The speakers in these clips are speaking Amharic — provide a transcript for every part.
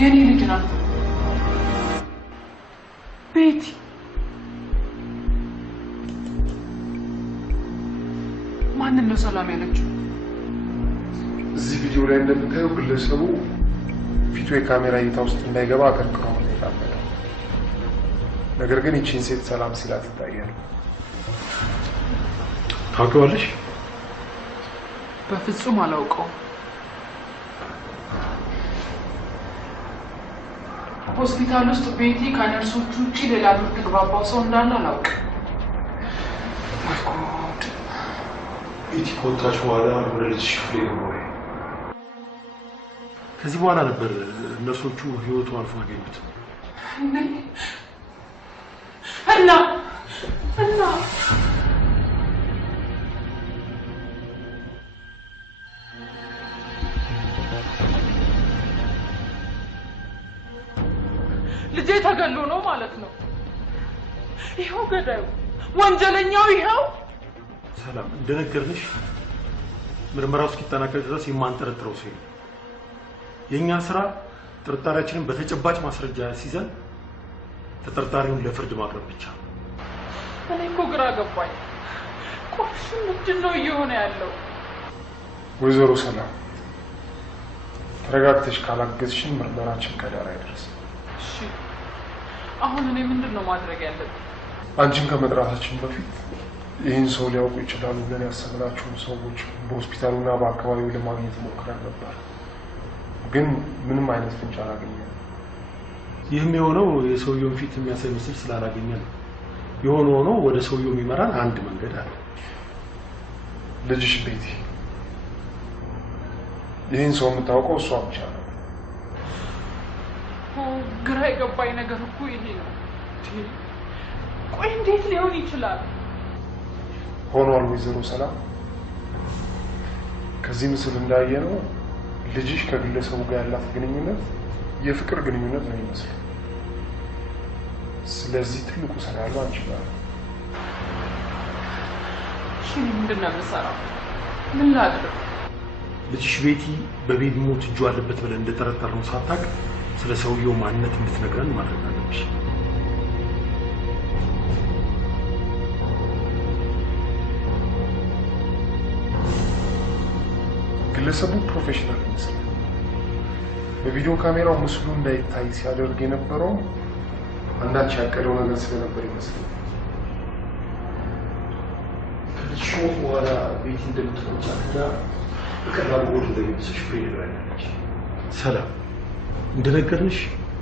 የኔ ልጅ ናት ቤቲ ማንን ነው ሰላም ያለችው እዚህ ቪዲዮ ላይ እንደምታየው ግለሰቡ ፊቱ የካሜራ እይታ ውስጥ እንዳይገባ አከርክሮ ይጣበቃል ነገር ግን እቺን ሴት ሰላም ሲላት ይታያል ታውቂዋለሽ በፍጹም አላውቀው ሆስፒታል ውስጥ ቤቲ ከነርሶቹ ውጪ ሌላ ተግባባው ሰው እንዳለ አላውቅም ቤቲ ኮንትራች በኋላ ወደ ልጅሽ ክፍል ገባሁ ከዚህ በኋላ ነበር ነርሶቹ ህይወቱ አልፎ አገኙት እና ልጄ ተገሎ ነው ማለት ነው ይሄው ገዳዩ ወንጀለኛው ይሄው ሰላም እንደነገርንሽ ምርመራው እስኪጠናቀቅ ድረስ የማንጠረጥረው ሰው የኛ ስራ ጥርጣሬያችንን በተጨባጭ ማስረጃ ሲዘን ተጠርጣሪውን ለፍርድ ማቅረብ ብቻ እኔ እኮ ግራ ገባኝ ቆሽ ምንድነው እየሆነ ያለው ወይዘሮ ሰላም ተረጋግተሽ ካላገዝሽን ምርመራችን ከዳር አይደርስም እሺ አሁን እኔ ምንድነው ማድረግ ያለብኝ አንቺን ከመጥራታችን በፊት ይህን ሰው ሊያውቁ ይችላሉ ብለን ያሰብናቸውን ሰዎች በሆስፒታሉና በአካባቢው ለማግኘት ሞክረን ነበር ግን ምንም አይነት ፍንጭ አላገኘንም ይህም የሆነው የሰውየውን ፊት የሚያሳይ ምስል ስላላገኘን ነው የሆነ ወደ ሰውየው የሚመራን አንድ መንገድ አለ ልጅሽ ቤቲ ይህን ሰው የምታውቀው እሷ ብቻ ነው ግራ የገባኝ ነገር እኮ ይሄ ነው ቆይ እንዴት ሊሆን ይችላል ሆኗል ወይዘሮ ሰላም ከዚህ ምስል እንዳየነው ልጅሽ ከግለሰቡ ጋር ያላት ግንኙነት የፍቅር ግንኙነት ነው የሚመስለው ስለዚህ ትልቁ ስራ ያለው አንቺ ጋር እሺ ምንድነው የምሰራው ምን ላድርግ ልጅሽ ቤቲ በቤቢ ሞት እጁ አለበት ብለን እንደተጠረጠርነው ሳታውቅ ስለ ሰውየው ማንነት እንድትነግረን ማድረግ አለብሽ ግለሰቡ ፕሮፌሽናል ይመስላል በቪዲዮ ካሜራው ምስሉ እንዳይታይ ሲያደርግ የነበረው አንዳች ያቀደው ነገር ስለነበር ይመስላል ከልጅሽ ሞት በኋላ ቤቲ እንደምትቆጫትና በቀላሉ ወደ እንደሚመስልሽ ፍሬ ነግራኛለች ሰላም እንደነገርንሽ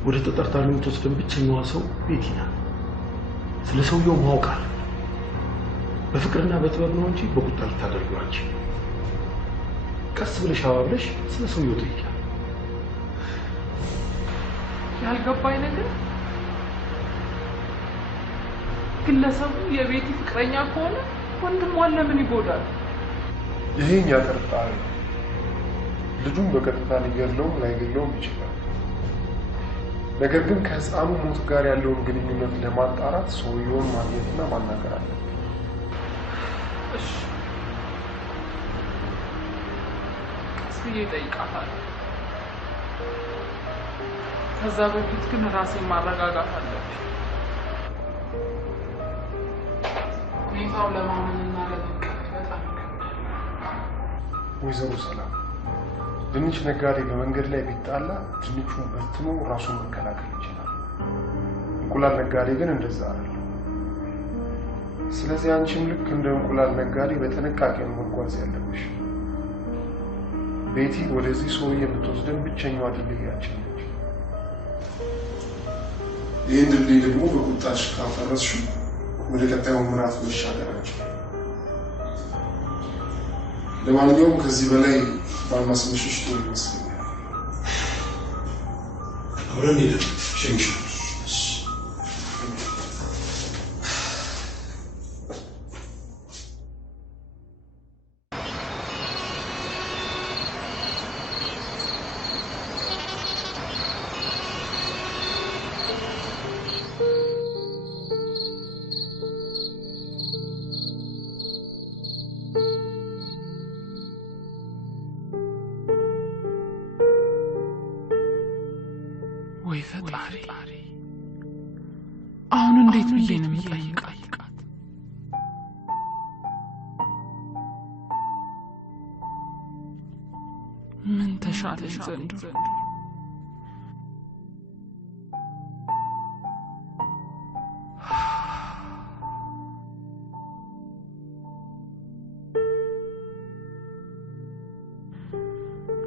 ወደ ተጠርጣሪው የምትወስደን ብቸኛዋ ሰው ቤቲ ናት ስለ ሰውየው ማወቅ አለ በፍቅርና በጥበብ ነው እንጂ በቁጣ ልታደርጊው አትችይም ቀስ ብለሽ አባብለሽ ስለ ሰውየው ጠይቂያለሽ ያልገባኝ ነገር ግለሰቡ የቤቲ ፍቅረኛ ከሆነ ወንድሟን ለምን ይጎዳል ይሄኛ ጥርጣሬ ልጁን በቀጥታ ሊገድለውም ላይገድለውም ይችላል ነገር ግን ከህፃኑ ሞት ጋር ያለውን ግንኙነት ለማጣራት ሰውየውን ማግኘትና ማናገር አለብን እሺ ቀስ ብዬ እጠይቃታለሁ ከዛ በፊት ግን ራሴን ማረጋጋት አለብኝ ሁኔታውን ለማመንና ለመቀበል በጣም ወይዘሮ ሰላም ድንች ነጋዴ በመንገድ ላይ ቢጣላ ድንቹን በትኖ ራሱን መከላከል ይችላል እንቁላል ነጋዴ ግን እንደዛ አይደለም ስለዚህ አንቺም ልክ እንደ እንቁላል ነጋዴ በጥንቃቄ ነው መጓዝ ያለብሽ ቤቲ ወደዚህ ሰውዬ የምትወስደን ብቸኛዋ ድልድያችን ነች ይህን ድልድይ ደግሞ በቁጣሽ ካፈረስሽው ወደ ቀጣዩ ምዕራፍ መሻገራችን ለማንኛውም ከዚህ በላይ ባልማስመሽሽ ጥሩ ይመስለኛል አብረን ሄደን ሸንሽ ፈጣሪ አሁን እንዴት ብዬ ነው የምጠይቃት? ምን ተሻለኝ ዘንድሮ?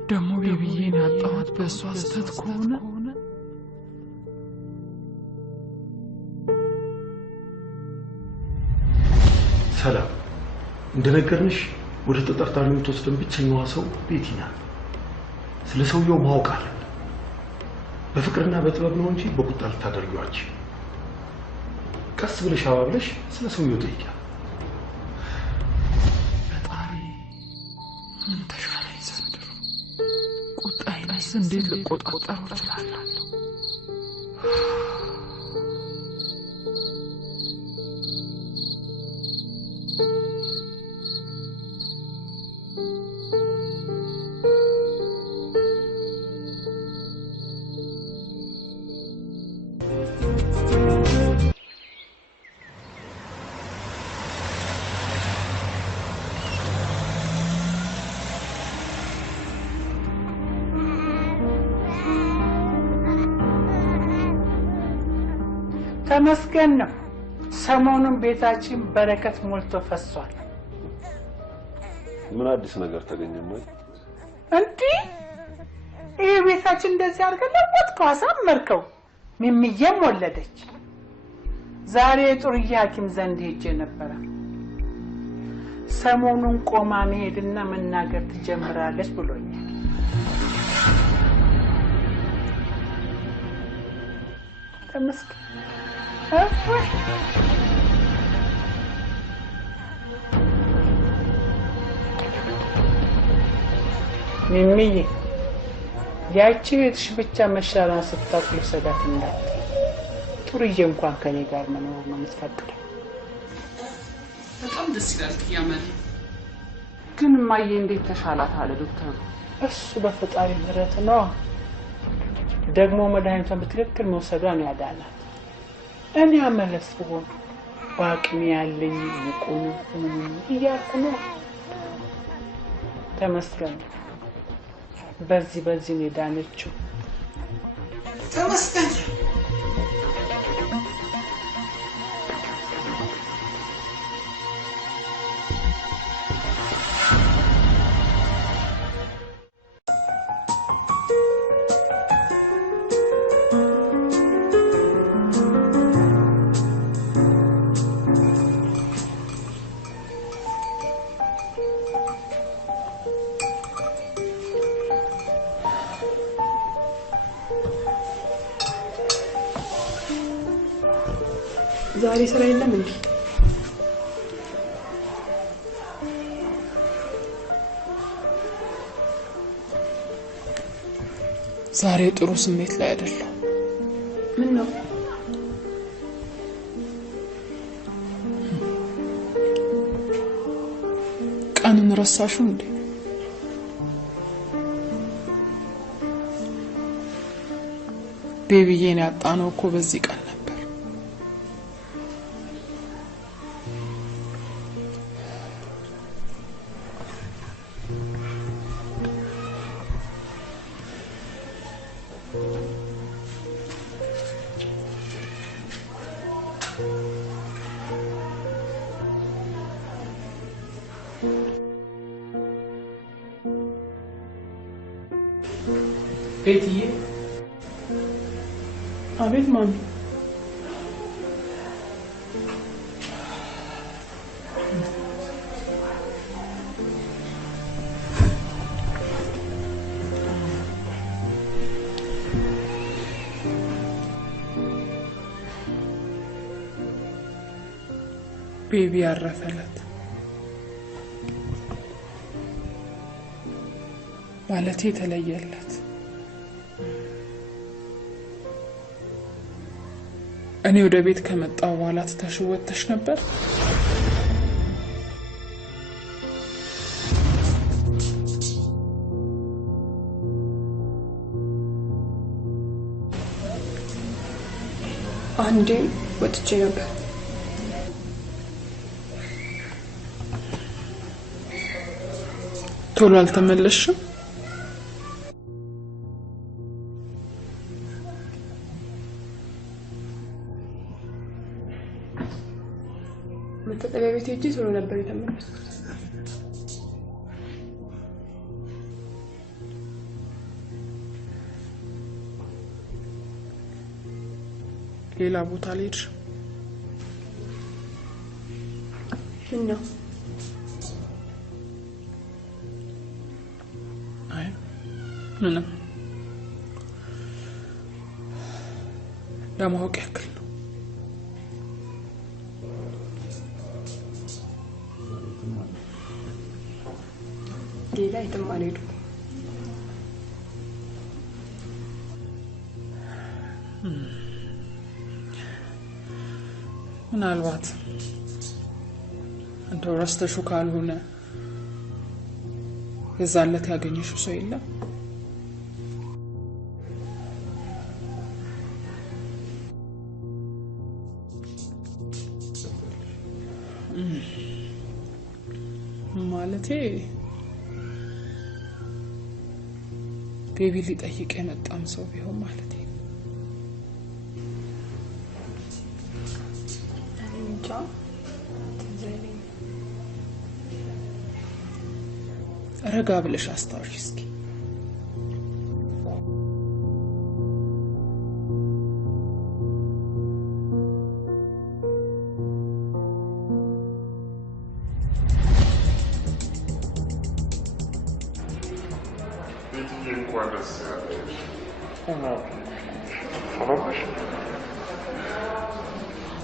ደሞ ቤቢዬን ያጣሁት በሷ ስተት ከሆነ ሰላም እንደነገርንሽ ወደ ተጠርጣሪው የምትወስደን ብቸኛዋ ሰው ቤቲ ናት። ስለ ሰውየው ማወቅ አለብን። በፍቅርና በጥበብ ነው እንጂ በቁጣ ልታደርጊው አትችይም። ቀስ ብለሽ አባብለሽ ስለ ሰውየው ጠይቂያት። ፈጣሪ ምን ተሻለኝ ዘንድሮ? ቁጣዬንስ እንዴት ልቆጣጠረው እችላለሁ? ተመስገን ነው። ሰሞኑን ቤታችን በረከት ሞልቶ ፈሷል። ምን አዲስ ነገር ተገኘ? እንዴ ይሄ ቤታችን እንደዚህ አድርገን ለወጥከው አሳመርከው። ሚሚዬም ወለደች። ዛሬ ጥሩዬ ሐኪም ዘንድ ሄጄ ነበር። ሰሞኑን ቆማ መሄድና መናገር ትጀምራለች ብሎኛል። ተመስገን ሚሚዬ ያቺ ቤትሽ ብቻ መሻላን ስታጥሉ ሰዳት እንዳት ጥሩዬ እንኳን ከኔ ጋር መኖር ነው የምትፈቅደው። በጣም ደስ ይላል ያመል። ግን ማዬ እንዴት ተሻላት አለ ዶክተሩ? እሱ በፈጣሪ ምሕረት ነው። ደግሞ መድኃኒቷን በትክክል መውሰዷን ያዳናት። እኔ አመለስ ብሆን በአቅሜ ያለኝ ይቆኑ እያልኩ ነው። ተመስገን በዚህ ነው የዳነችው። ተመስገን ዛሬ ስራ የለም እንዴ? ዛሬ ጥሩ ስሜት ላይ አይደለም። ምን ነው? ቀንን ረሳሽው እንዴ? ቤቢዬን ያጣነው እኮ በዚህ ቀን ነበር። ቤትዬ። አቤት ማሚ። ቤቢ ያረፈለት ማለት የተለየለት እኔ ወደ ቤት ከመጣው በኋላ ተሽወተሽ ነበር። አንዴ ወጥቼ ነበር። ቶሎ አልተመለስሽም? መታጠቢያ ቤት ሄጄ ቶሎ ነበር የተመለስኩት። ሌላ ቦታ ልሄድሽ? እና አይ ምንም ለማወቅ ያክል ነው። ሌላ የትም አልሄድኩም። ምናልባት እንደው ረስተሽው ካልሆነ የዛን ዕለት ያገኘሽው ሰው የለም? ማለቴ ቤቢ ሊጠይቅ የመጣም ሰው ቢሆን ማለቴ ረጋ ብለሽ አስታውሽ እስኪ።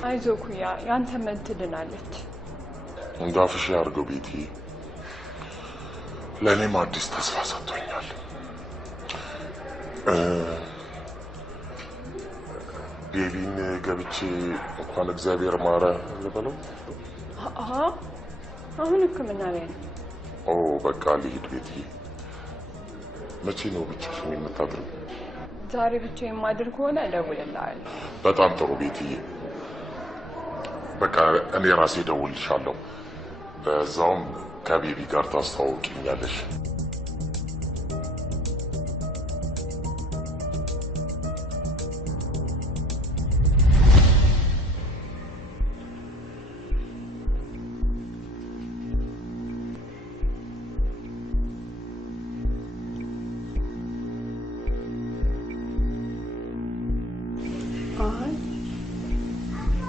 አይዞህ ኩያ፣ ያንተ ምን ትድናለች። እንዳፍሽ ያርገው ቤቲ። ለእኔም አዲስ ተስፋ ሰጥቶኛል። ቤቢን ገብቼ እንኳን እግዚአብሔር ማረ ልበለው። አሁን ሕክምና ላይ ነው። ኦ በቃ ልሂድ ቤቲ። መቼ ነው ብቻሽን የምታድሪው? ዛሬ ብቻ የማድር ከሆነ እደውልልሃለሁ። በጣም ጥሩ ቤትዬ። በቃ እኔ ራሴ እደውልልሻለሁ። በዛውም ከቤቢ ጋር ታስተዋውቂኛለሽ።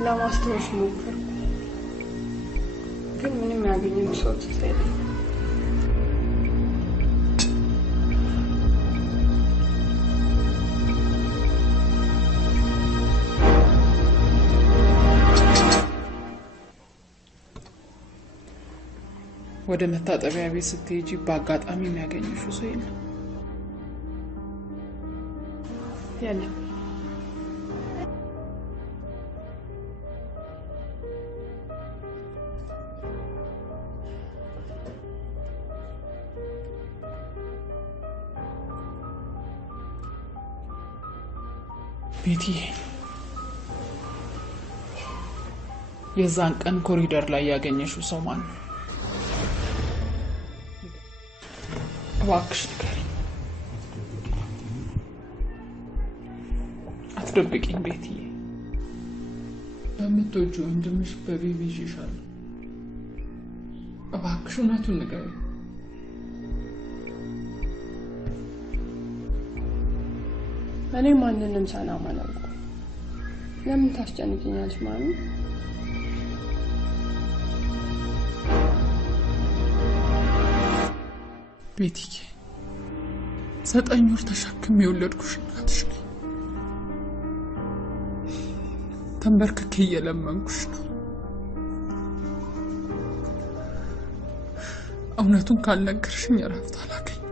ለማስታወስ ሞክር፣ ግን ምንም ያገኘው ሰው ትዝ አይለኝም። ወደ መታጠቢያ ቤት ስትሄጂ በአጋጣሚ የሚያገኝሽው ሰው የለም? የለም። ቤቲ፣ የዛን ቀን ኮሪደር ላይ ያገኘሽው ሰው ማን ነው? እባክሽ ንገሪኝ። አትደብቂኝ ቤትዬ። በምትወጂው ወንድምሽ በቤቢ ይዤሻለሁ። እባክሽ እውነቱን ንገሪኝ። እኔ ማንንም ሰላም አላውቅም። ለምን ታስጨንቂኛለሽ ማሚ? ቤትዬ፣ 9 ወር ተሸክሜ የወለድኩሽ እናትሽ ነኝ። ተንበርክኬ እየለመንኩሽ ነው። እውነቱን ካልነገርሽኝ እረፍት አላገኝም።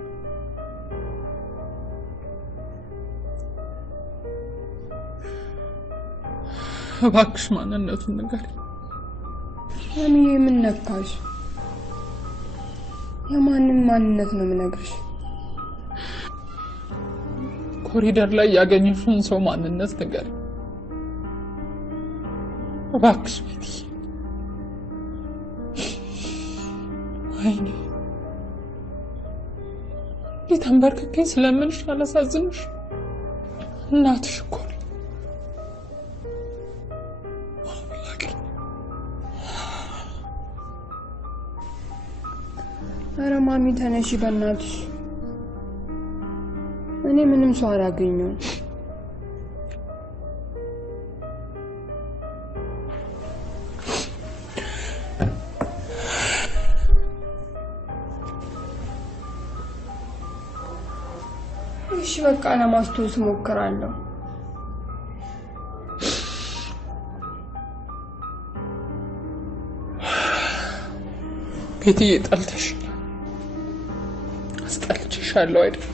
እባክሽ ማንነቱን ንገሪኝ። ማሚ ምን ነካሽ? የማንን ማንነት ነው የምነግርሽ? ኮሪደር ላይ ያገኘሽውን ሰው ማንነት ንገሪኝ። እባክሽ ቤቲ ወይኔ የተንበርክኬ ስለምንሽ አላሳዝንሽ እናትሽ እኮ ነኝ ኧረ ማሚ ተነሺ በእናትሽ እኔ ምንም ሰው አላገኘሁም እሺ በቃ ለማስታወስ እሞክራለሁ ቤትዬ ጠልተሽ አስጠልቼሻለሁ አይደል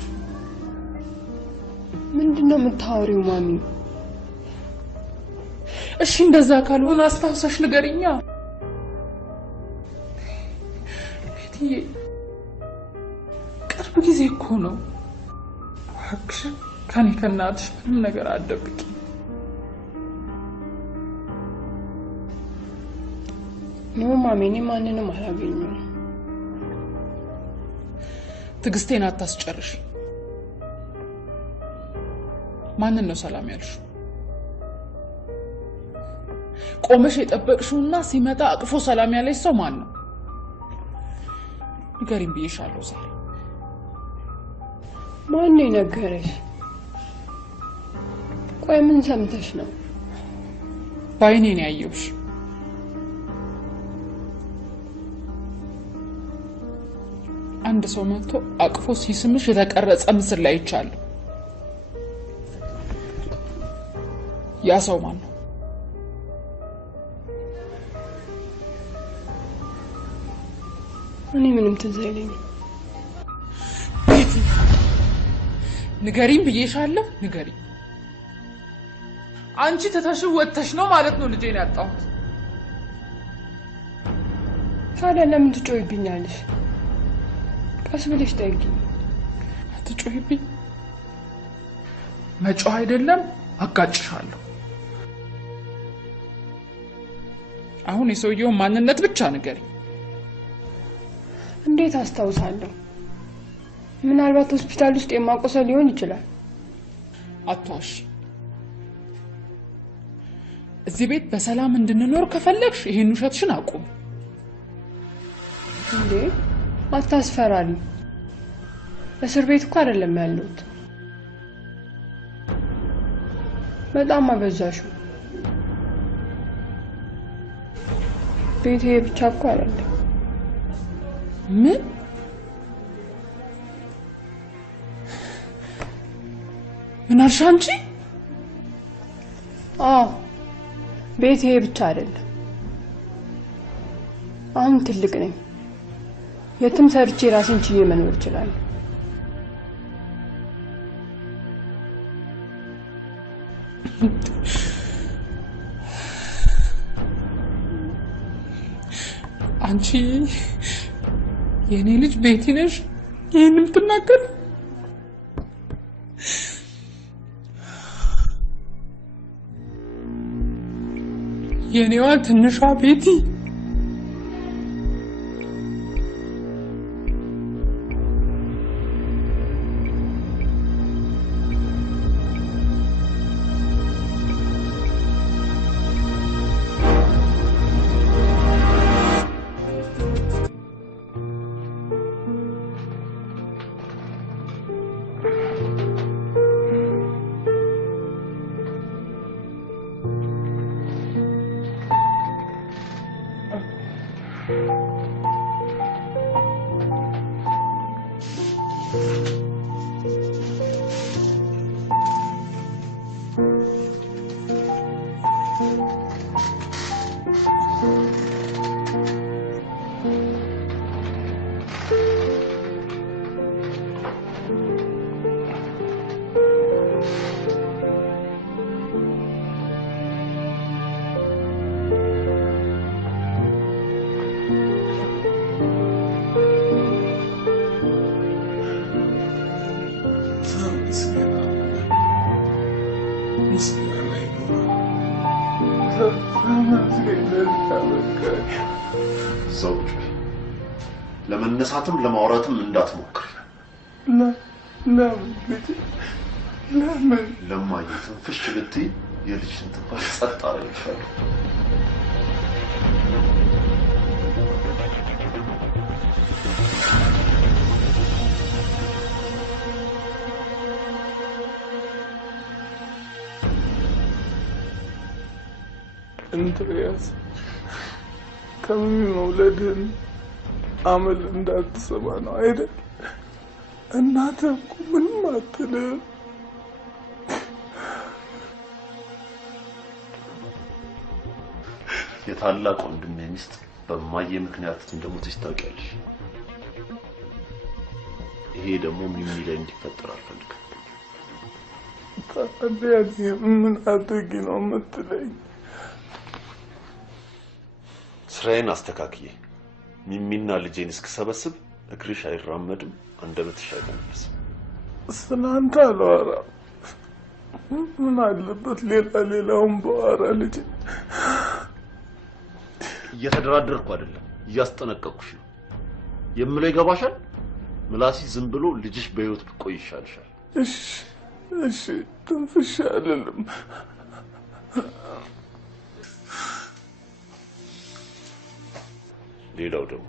ምንድነው የምታወሪው ማሚ እሺ እንደዛ ካልሆነ አስታውሰሽ ንገሪኛ ቤትዬ ቅርብ ጊዜ እኮ ነው እባክሽ ከኔ ከእናትሽ ምንም ነገር አትደብቂ ነው ማሚ እኔ ማንንም አላገኘሁም ትግስቴን አታስጨርሽ ማንን ነው ሰላም ያልሽው ቆመሽ የጠበቅሽውና ሲመጣ አቅፎ ሰላም ያለሽ ሰው ማን ነው ንገሪኝ ብዬሻለሁ ዛሬ ማን ነው የነገረሽ ቆይ ምን ሰምተሽ ነው ባይኔ ነው ያየሁሽ አንድ ሰው መጥቶ አቅፎ ሲስምሽ የተቀረጸ ምስል ላይ ይቻላል ያ ሰው ማን ነው እኔ ምንም ትዝ አይለኝም ንገሪኝ ብዬሻለሁ ንገሪኝ አንቺ ተተሽው ወጥተሽ ነው ማለት ነው ልጄን ያጣሁት ታዲያ ለምን ትጮይብኛለሽ ቀስ ብለሽ ጠይቂኝ አትጮይብኝ መጮህ አይደለም አጋጭሻለሁ አሁን የሰውየውን ማንነት ብቻ ንገሪኝ እንዴት አስታውሳለሁ ምናልባት ሆስፒታል ውስጥ የማቆሰል ሊሆን ይችላል አትዋሺ እዚህ ቤት በሰላም እንድንኖር ከፈለግሽ ይሄን ውሸትሽን አቁም እንዴ አታስፈራሪ እስር ቤት እኮ አይደለም ያለሁት በጣም አበዛሽው ቤቴ ብቻ እኮ አይደለም ምን አልሽ አንቺ ቤቴ ብቻ አይደለም አሁን ትልቅ ነኝ የትም ሰርቼ ራሴን ችዬ መኖር እችላለሁ አንቺ የኔ ልጅ ቤቲ ነሽ ይሄንም ትናገር የኔዋ ትንሿ ቤቲ Thank you. በቃኝ። ሰውጭ ለመነሳትም ለማውራትም እንዳትሞክር። ለምን ልጄ ለምን? ለማየት ትንፍሽ ብትይ የልጅሽን ትንፋሽ ጸጥ አደረግሻለሁ። እንድሪያስ ከሚሚ መውለድን አመል እንዳትሰማ ነው አይደል? እናትህ እኮ ምንም አትልም። የታላቅ ወንድሜ ሚስት በማየ ምክንያት እንደሞተች ታውቂያለሽ። ይሄ ደግሞ ሚሚ ላይ እንዲፈጠር አልፈልግም። ታዲያ ምን አድርጊ ነው የምትለኝ? ስራዬን አስተካክዬ ሚሚና ልጄን እስክሰበስብ እግርሽ አይራመድም፣ አንደበትሽ አይተነፍስም። ስላንተ አላወራም። ምን አለበት ሌላውን በኋላ ልጄ። እየተደራደርኩ አይደለም፣ እያስጠነቀቅኩሽ ነው። የምለው ይገባሻል? ምላሲ ዝም ብሎ ልጅሽ በህይወት ብቆይ ይሻልሻል። እሺ ትንፍሽ አይደለም። ሌላው ደግሞ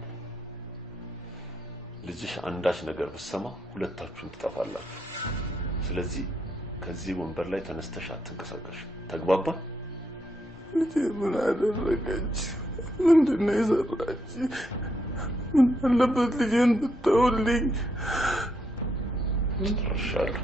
ልጅሽ አንዳች ነገር ብትሰማ ሁለታችሁም ትጠፋላችሁ። ስለዚህ ከዚህ ወንበር ላይ ተነስተሽ አትንቀሳቀሽ። ተግባባ? ልጄ ምን አደረገች? ምንድነው የሰራች? ምን አለበት ልጄን ብትተውልኝ? ጨርሻለሁ።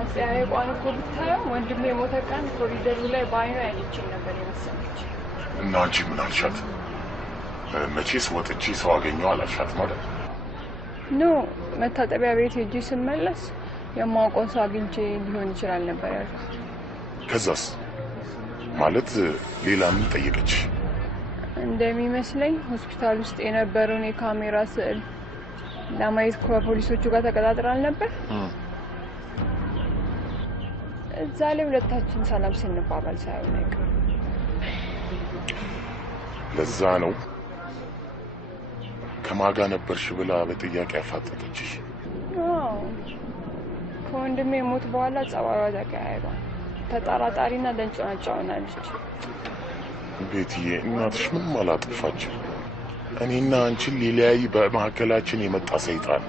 አጽያየቋን እኮ ብታየው ወንድሜ የሞተ ቀን ኮሪደሩ ላይ ባይኗ ያለችኝ ነበር የመሰለች። እና አንቺ ምን አልሻት? መቼስ ወጥቼ ሰው አገኘው አላልሻት ማለት? ኖ መታጠቢያ ቤት ሄጄ ስመለስ የማውቀው ሰው አግኝቼ ሊሆን ይችላል ነበር ያልኩት። ከዛስ ማለት ሌላ ምን ጠየቀች? እንደሚመስለኝ ሆስፒታል ውስጥ የነበረውን የካሜራ ስዕል ለማየት ከፖሊሶቹ ጋር ተቀጣጥረን ነበር። እዛ ላይ ሁለታችን ሰላም ስንባባል ሳይሆን አይቀርም። ለዛ ነው ከማጋ ነበርሽ ብላ በጥያቄ አፋጠጠችሽ? አዎ ከወንድሜ ሞት በኋላ ጸባይዋ ተቀያይሯል። ተጠራጣሪና ደንጫጫ ሆናለች። ቤትዬ እናትሽ ምንም አላጠፋችም። እኔና አንቺን ሊለያይ በመካከላችን የመጣ ሰይጣን።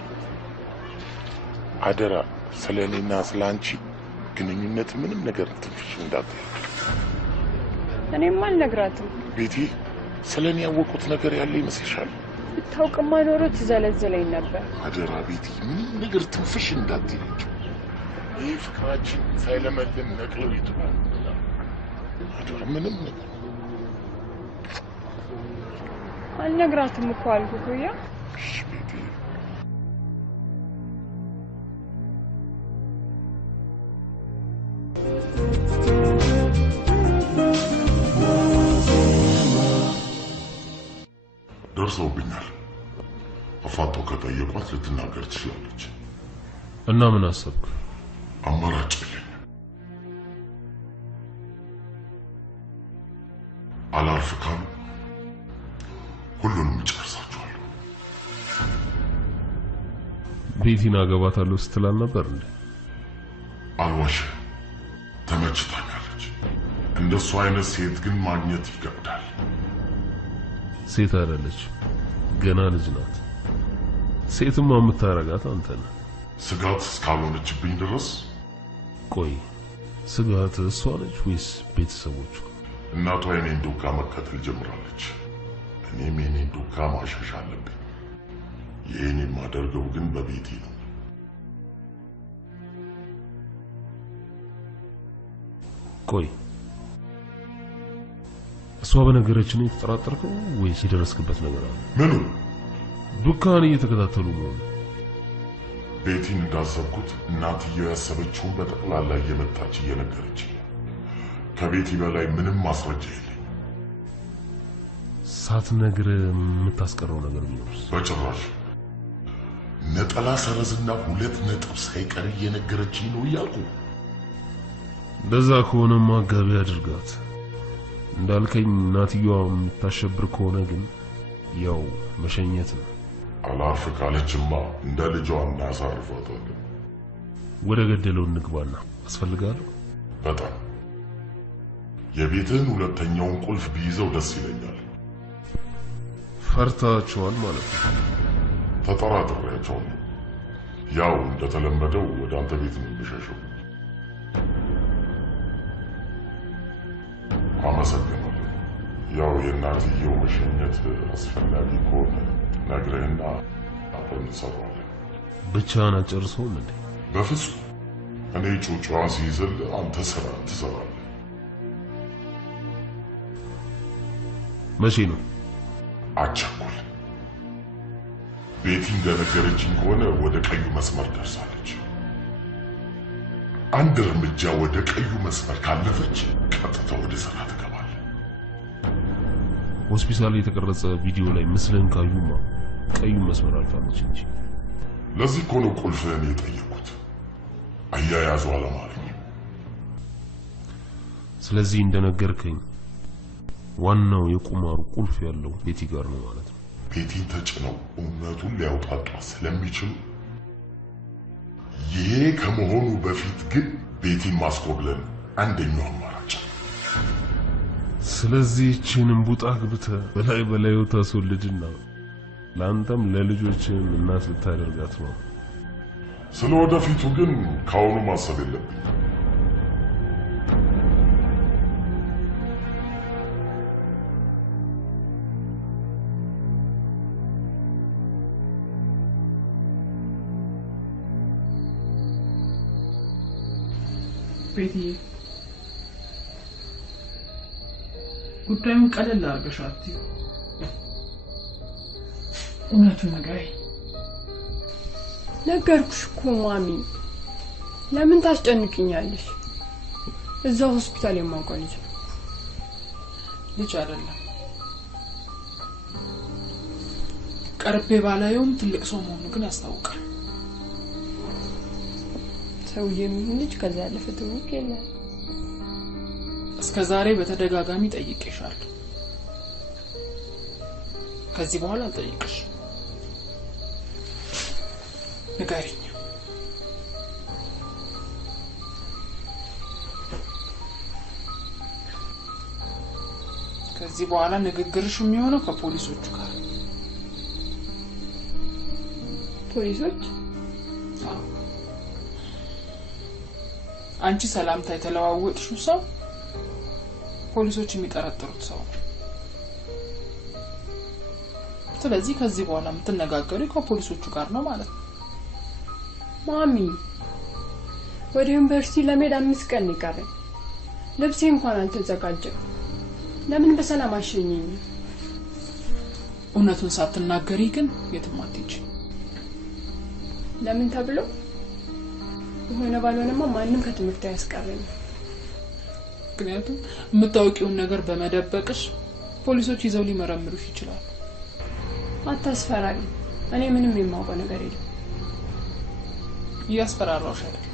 አደራ ስለኔና ስላንቺ ግንኙነት ምንም ነገር ትንፍሽ እንዳትይ። እኔም አልነግራትም። ቤቲ ስለኔ ያወቁት ነገር ያለ ይመስልሻል? ብታውቅማ ኖሮ ትዘለዝለኝ ነበር። አደራ ቤቲ ምንም ነገር ትንፍሽ እንዳትይ። ይህ ፍቅራችን ሳይለመልም ነቅለው ይጥላል። አደራ ምንም ነገር አልነግራትም እኮ አልኩህ ኩያ። እሺ ቤቲ ደርሰውብኛል። አፋጦ ከጠየቋት ልትናገር ትችላለች። እና ምን አሰብክ? አማራጭ የለኝም። አላርፍ ካሉ ሁሉንም እጨርሳቸዋለሁ። ቤቲን አገባታለሁ ስትል አልነበር እንዴ? አልዋሽም፣ ተመችታኛለች። እንደሱ አይነት ሴት ግን ማግኘት ይከብዳል። ሴት አይደለች፣ ገና ልጅ ናት። ሴትማ የምታረጋት አንተ ነህ። ስጋት እስካልሆነችብኝ ድረስ። ቆይ ስጋት እሷ ነች ወይስ ቤተሰቦቿ? እናቷ የኔን ዱካ መከተል ጀምራለች። እኔም የኔን ዱካ ማሸሽ አለብኝ። ይህን የማደርገው ግን በቤቴ ነው። ቆይ እሷ በነገረችን የተጠራጠርከው ወይስ የደረስክበት ነገር አለ? ምኑ? ዱካን እየተከታተሉ ነው። ቤቲን እንዳሰብኩት እናትየው ያሰበችውን በጠቅላላ እየመጣች እየነገረች ከቤቲ በላይ ምንም ማስረጃ የለኝ። ሳትነግር የምታስቀረው ነገር ቢኖርስ? በጭራሽ። ነጠላ ሰረዝና 2 ነጥብ ሳይቀር እየነገረችኝ ነው እያልኩ። እንደዛ ከሆነማ ገቢ አድርጋት። እንዳልከኝ እናትየዋ የምታሸብር ከሆነ ግን ያው መሸኘት ነው። አላርፍ ካለችማ እንደ ልጇ እናሳርፋታለን። ወደ ገደለው እንግባና አስፈልጋለሁ። በጣም የቤትህን 2ኛውን ቁልፍ ቢይዘው ደስ ይለኛል። ፈርታቸዋል ማለት ነው? ተጠራጥሬያቸው ነው። ያው እንደተለመደው ወደ አንተ ቤት ነው የምሸሸው። አመሰግናለሁ። ያው የእናትየው መሸኘት አስፈላጊ ከሆነ ነግረህና አብረን እንሰራዋለን። ብቻህን አጨርሰውም እንዴ? በፍጹም። እኔ ጩጫዋን ሲይዝል አንተ ስራ ትሰራለህ። መቼ ነው? አቸኩል። ቤቲ እንደነገረችኝ ከሆነ ወደ ቀዩ መስመር ደርሳለች። አንድ እርምጃ ወደ ቀዩ መስመር ካለፈች ቀጥታ ወደ ስራ ትገባለህ። ሆስፒታል የተቀረጸ ቪዲዮ ላይ ምስልን ካዩማ ቀዩ መስመር አልፋለች እንጂ። ለዚህ እኮ ነው ቁልፍህን የጠየኩት። አያያዙ አለማለኝ። ስለዚህ እንደነገርከኝ ዋናው የቁማሩ ቁልፍ ያለው ቤቲ ጋር ነው ማለት ነው። ቤቲን ተጭነው እውነቱን ሊያውጣጧ ስለሚችሉ ይሄ ከመሆኑ በፊት ግን ቤቲን ማስቆብለን አንደኛው አማራጭ። ስለዚህ እቺንም ቡጣ ግብተህ በላይ ታስወልድና ለአንተም ለልጆችም እናት ልታደርጋት ነው። ስለ ወደፊቱ ግን ካሁኑ ማሰብ የለብኝ። ቤቲ ጉዳዩን ቀለል አድርገሽ አትዩ። እውነቱን ንገሪኝ። ነገርኩሽ እኮ ማሚ። ለምን ታስጨንቅኛለሽ? እዛው ሆስፒታል የማውቀው ልጅ ነው። ልጅ አይደለም። ቀርቤ ባላየውም ትልቅ ሰው መሆኑ ግን ያስታውቃል። ሰውዬ የሚሆን ልጅ ከዛ ያለፈ ትውውቅ የለም። እስከ ዛሬ በተደጋጋሚ ጠይቄሻለሁ። ከዚህ በኋላ አልጠይቅሽ። ንገሪኝ። ከዚህ በኋላ ንግግርሽ የሚሆነው ከፖሊሶቹ ጋር። ፖሊሶች? አንቺ ሰላምታ የተለዋወጥሽው ሰው ፖሊሶች የሚጠረጥሩት ሰው ነው። ስለዚህ ከዚህ በኋላ የምትነጋገሪው ከፖሊሶቹ ጋር ነው ማለት ነው። ማሚ፣ ወደ ዩኒቨርሲቲ ለመሄድ 5 ቀን ይቀረኝ። ልብሴ እንኳን አልተዘጋጀም። ለምን በሰላም አሸኘኝ? እውነቱን ሳትናገሪ ግን የትም አትሄጂ። ለምን ተብሎ? የሆነ ባልሆነማ ማንም ከትምህርት አያስቀረኝ። ምክንያቱም የምታውቂውን ነገር በመደበቅሽ ፖሊሶች ይዘው ሊመረምሩሽ ይችላሉ። አታስፈራሪ። እኔ ምንም የማውቀው ነገር የለም። እያስፈራራሁሽ አይደል?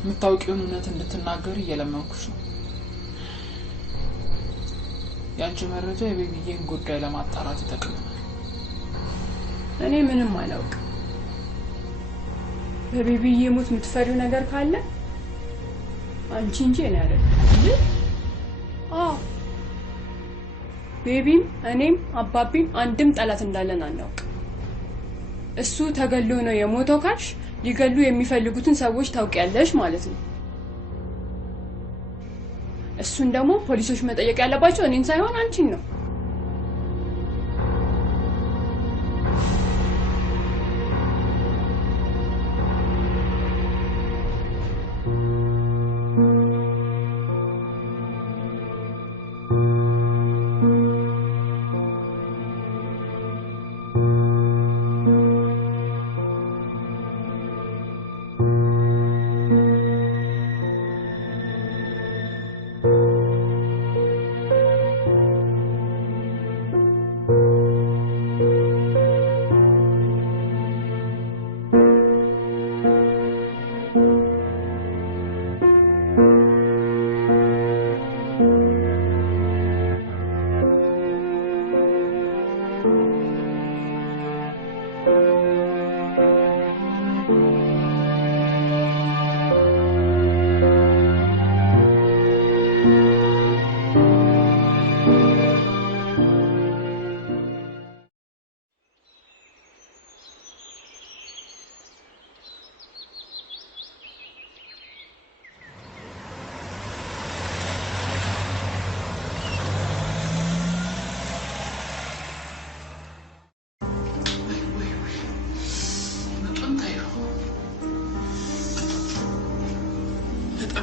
የምታውቂውን እውነት እንድትናገሪ እየለመንኩሽ ነው። ያንቺ መረጃ የቤቢዬን ጉዳይ ለማጣራት ይጠቅመናል። እኔ ምንም አላውቅም። በቤቢዬ ሞት የምትፈሪው ነገር ካለ አንቺ እንጂ እኔ አይደለም። ቤቢም እኔም አባቢም አንድም ጠላት እንዳለን አናውቅ። እሱ ተገሎ ነው የሞተው ካልሽ ሊገሉ የሚፈልጉትን ሰዎች ታውቂያለሽ ማለት ነው። እሱን ደግሞ ፖሊሶች መጠየቅ ያለባቸው እኔን ሳይሆን አንቺን ነው።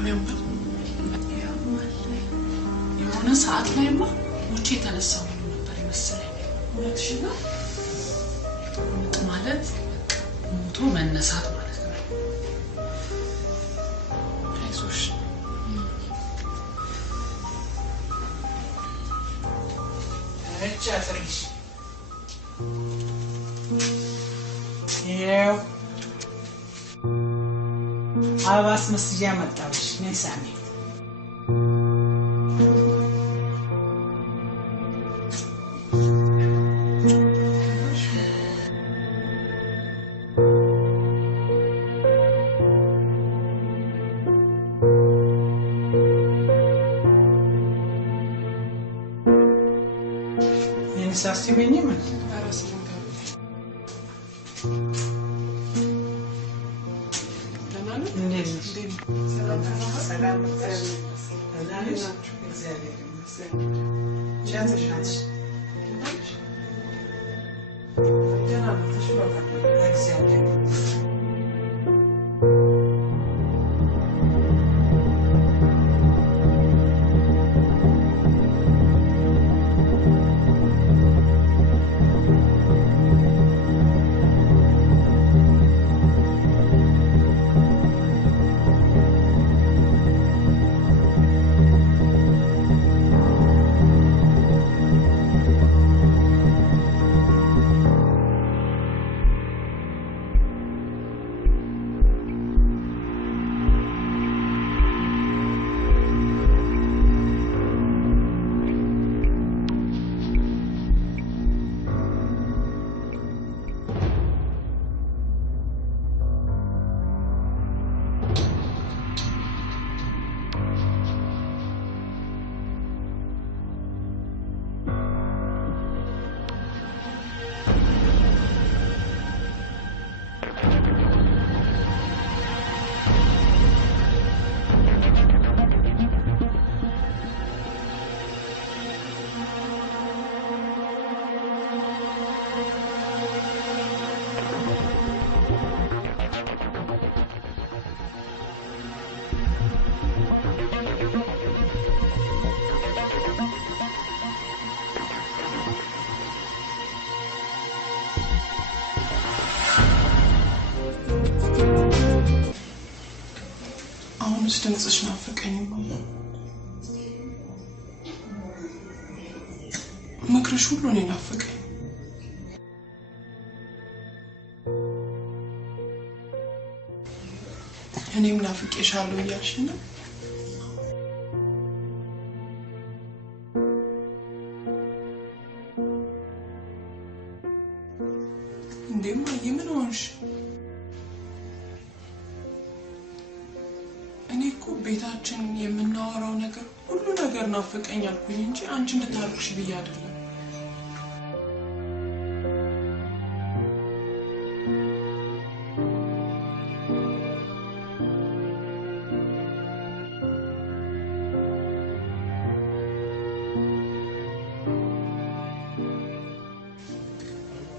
በጣም ያምባል የሆነ ሰዓት ላይማ ሞቼ የተነሳው ነበር ይመስለኝ እውነትሽ ነው ማለት ሞቶ መነሳት ማለት ነው አይዞሽ እቻ ትርሽ ያው አባስ መስጂያ መጣሽ ነሳኔ ሳስበኝ ምን አራስልኝ ሰላም ድምጽሽ ናፈቀኝ ምክርሽ ሁሉ ነው ናፈቀኝ እኔም ናፍቄሻለሁ እያልሽ ነው እንደማ የምን ሆንሽ ቤታችን የምናወራው ነገር ሁሉ ነገር ናፈቀኝ አልኩኝ እንጂ አንቺ እንድታርቅሽ ብዬ አይደለም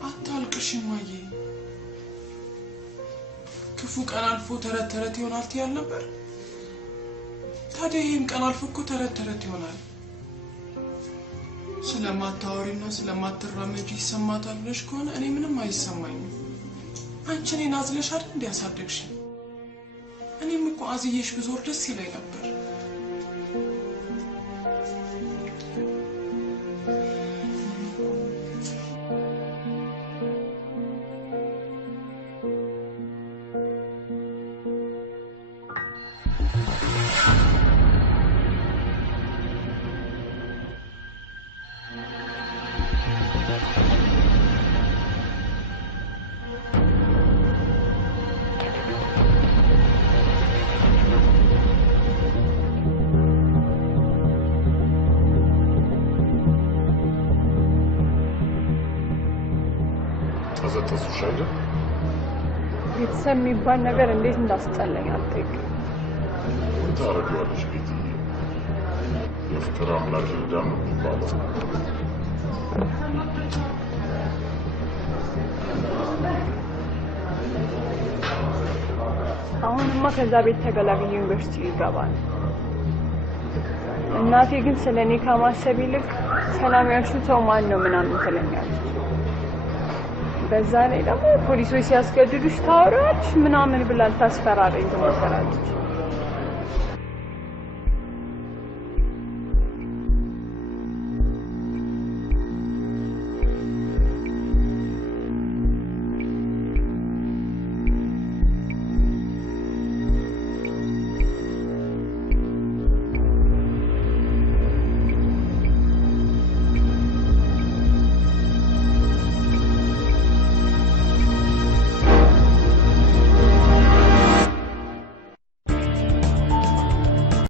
አታልቅሽ ማዬ ክፉ ቀን አልፎ ተረት ይሆናል ትያል ነበር ታዲያ ይሄን ቀን አልፎ እኮ ተረት ይሆናል ስለማታወሪና ስለማትራመጂ ይሰማታል ብለሽ ከሆነ እኔ ምንም አይሰማኝም አንቺ እኔን አዝለሽ አይደል እንዲያሳደግሽ እኔም እኮ አዝዬሽ ብዞር ደስ ይለኝ ነበር ቤተሰብ የሚባል ነገር እንዴት እንዳስጠላኝ አልጠይቅም። ምን ታረጊዋለሽ ቤትዬ? የፍቅር አምላክ ይርዳን ነው የሚባለው። አሁንማ ከዛ ቤት ተገላግዬ ዩኒቨርሲቲ ይገባል። እናቴ ግን ስለኔ ከማሰብ ይልቅ ሰላም ያልሽው ሰው ማን ነው ምናምን ትለኛለች። በዛ ላይ ደግሞ ፖሊሶች ሲያስገድዱሽ ታወራለሽ ምናምን ብላ ታስፈራረኝ ትሞክራለች።